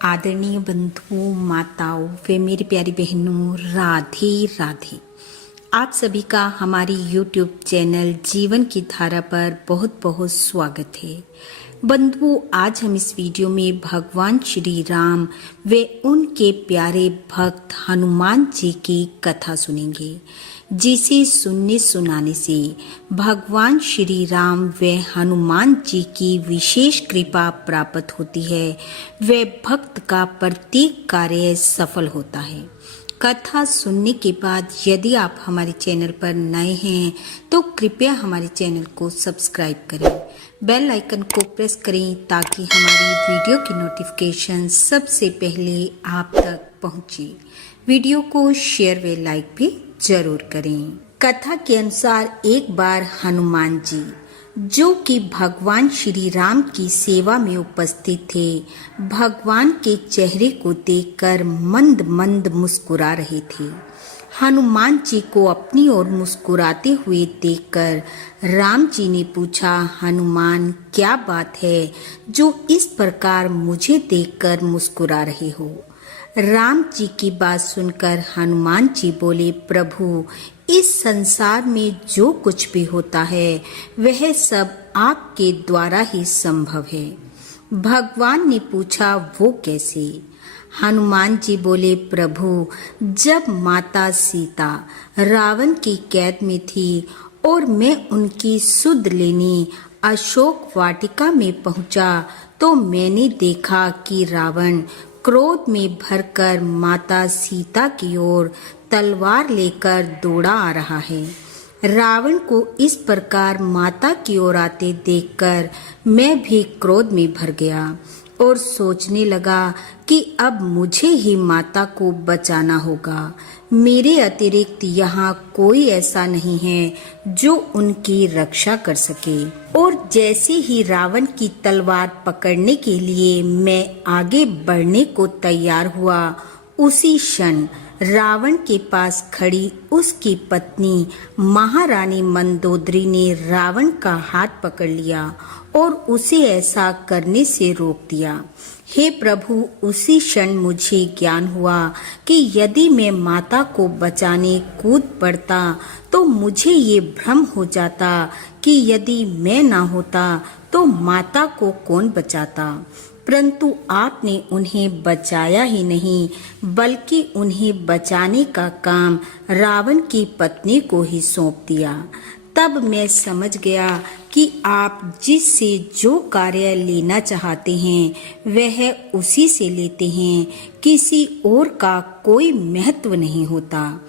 आदरणीय बंधुओं, माताओं व मेरी प्यारी बहनों, राधे राधे। आप सभी का हमारी YouTube चैनल जीवन की धारा पर बहुत बहुत स्वागत है। बंधुओं, आज हम इस वीडियो में भगवान श्री राम व उनके प्यारे भक्त हनुमान जी की कथा सुनेंगे, जिसे सुनने सुनाने से भगवान श्री राम व हनुमान जी की विशेष कृपा प्राप्त होती है व भक्त का प्रत्येक कार्य सफल होता है। कथा सुनने के बाद यदि आप हमारे चैनल पर नए हैं तो कृपया हमारे चैनल को सब्सक्राइब करें, बेल आइकन को प्रेस करें ताकि हमारी वीडियो की नोटिफिकेशन सबसे पहले आप तक पहुंचे। वीडियो को शेयर व लाइक भी जरूर करें। कथा के अनुसार एक बार हनुमान जी, जो कि भगवान श्री राम की सेवा में उपस्थित थे, भगवान के चेहरे को देखकर मंद मंद मुस्कुरा रहे थे। हनुमान जी को अपनी ओर मुस्कुराते हुए देखकर राम जी ने पूछा, हनुमान, क्या बात है जो इस प्रकार मुझे देखकर मुस्कुरा रहे हो? राम जी की बात सुनकर हनुमान जी बोले, प्रभु, इस संसार में जो कुछ भी होता है वह सब आपके द्वारा ही संभव है। भगवान ने पूछा, वो कैसे? हनुमान जी बोले, प्रभु, जब माता सीता रावण की कैद में थी और मैं उनकी सुध लेने अशोक वाटिका में पहुंचा तो मैंने देखा कि रावण क्रोध में भरकर माता सीता की ओर तलवार लेकर दौड़ा आ रहा है। रावण को इस प्रकार माता की ओर आते देखकर मैं भी क्रोध में भर गया और सोचने लगा कि अब मुझे ही माता को बचाना होगा। मेरे अतिरिक्त यहाँ कोई ऐसा नहीं है जो उनकी रक्षा कर सके। और जैसे ही रावण की तलवार पकड़ने के लिए मैं आगे बढ़ने को तैयार हुआ, उसी क्षण रावण के पास खड़ी उसकी पत्नी महारानी मंदोदरी ने रावण का हाथ पकड़ लिया और उसे ऐसा करने से रोक दिया। हे प्रभु, उसी क्षण मुझे ज्ञान हुआ कि यदि मैं माता को बचाने कूद पड़ता तो मुझे ये भ्रम हो जाता कि यदि मैं ना होता तो माता को कौन बचाता। परंतु आपने उन्हें बचाया ही नहीं, बल्कि उन्हें बचाने का काम रावण की पत्नी को ही सौंप दिया। तब मैं समझ गया कि आप जिससे जो कार्य लेना चाहते हैं वह उसी से लेते हैं, किसी और का कोई महत्व नहीं होता।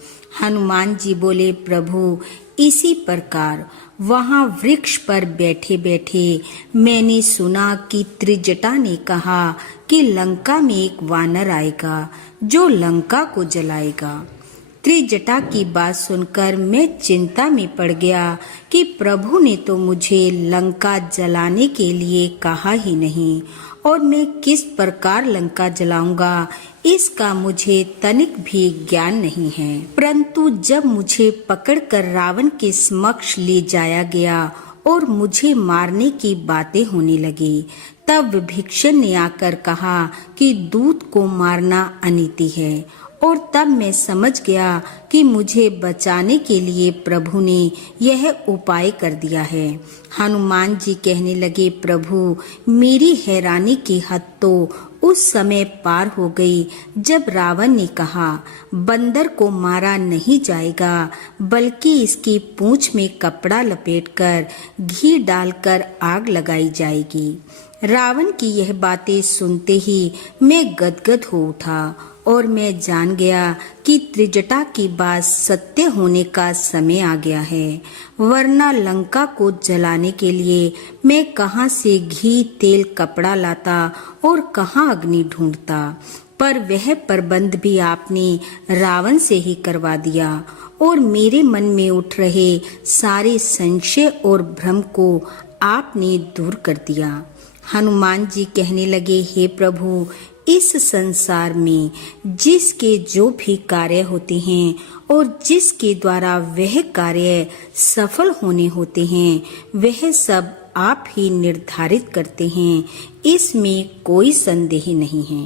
हनुमान जी बोले, प्रभु, इसी प्रकार वहाँ वृक्ष पर बैठे बैठे मैंने सुना कि त्रिजटा ने कहा कि लंका में एक वानर आएगा जो लंका को जलाएगा। त्रिजटा की बात सुनकर मैं चिंता में पड़ गया कि प्रभु ने तो मुझे लंका जलाने के लिए कहा ही नहीं, और मैं किस प्रकार लंका जलाऊंगा इसका मुझे तनिक भी ज्ञान नहीं है। परंतु जब मुझे पकड़कर रावण के समक्ष ले जाया गया और मुझे मारने की बातें होने लगी, तब विभीषण ने आकर कहा कि दूत को मारना अनीति है। और तब मैं समझ गया कि मुझे बचाने के लिए प्रभु ने यह उपाय कर दिया है। हनुमान जी कहने लगे, प्रभु, मेरी हैरानी की हद तो उस समय पार हो गई जब रावण ने कहा, बंदर को मारा नहीं जाएगा बल्कि इसकी पूंछ में कपड़ा लपेटकर घी डालकर आग लगाई जाएगी। रावण की यह बातें सुनते ही मैं गदगद हो उठा और मैं जान गया कि त्रिजटा की बात सत्य होने का समय आ गया है, वरना लंका को जलाने के लिए मैं कहाँ से घी, तेल, कपड़ा लाता और कहाँ अग्नि ढूंढता। पर वह प्रबंध भी आपने रावण से ही करवा दिया और मेरे मन में उठ रहे सारे संशय और भ्रम को आपने दूर कर दिया। हनुमान जी कहने लगे, हे प्रभु, इस संसार में जिसके जो भी कार्य होते हैं और जिसके द्वारा वह कार्य सफल होने होते हैं वह सब आप ही निर्धारित करते हैं, इसमें कोई संदेह नहीं है।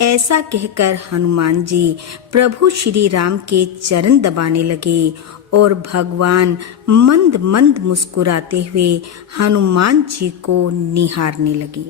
ऐसा कहकर हनुमान जी प्रभु श्री राम के चरण दबाने लगे और भगवान मंद मंद मुस्कुराते हुए हनुमान जी को निहारने लगे।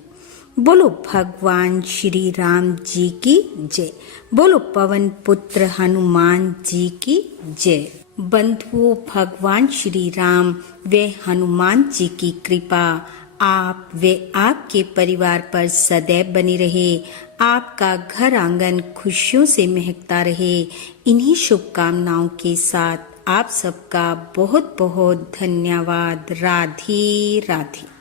बोलो भगवान श्री राम जी की जय। बोलो पवन पुत्र हनुमान जी की जय। बंधुओं, भगवान श्री राम व हनुमान जी की कृपा आप व आपके परिवार पर सदैव बनी रहे। आपका घर आंगन खुशियों से महकता रहे। इन्हीं शुभकामनाओं के साथ आप सबका बहुत बहुत धन्यवाद। राधे राधे।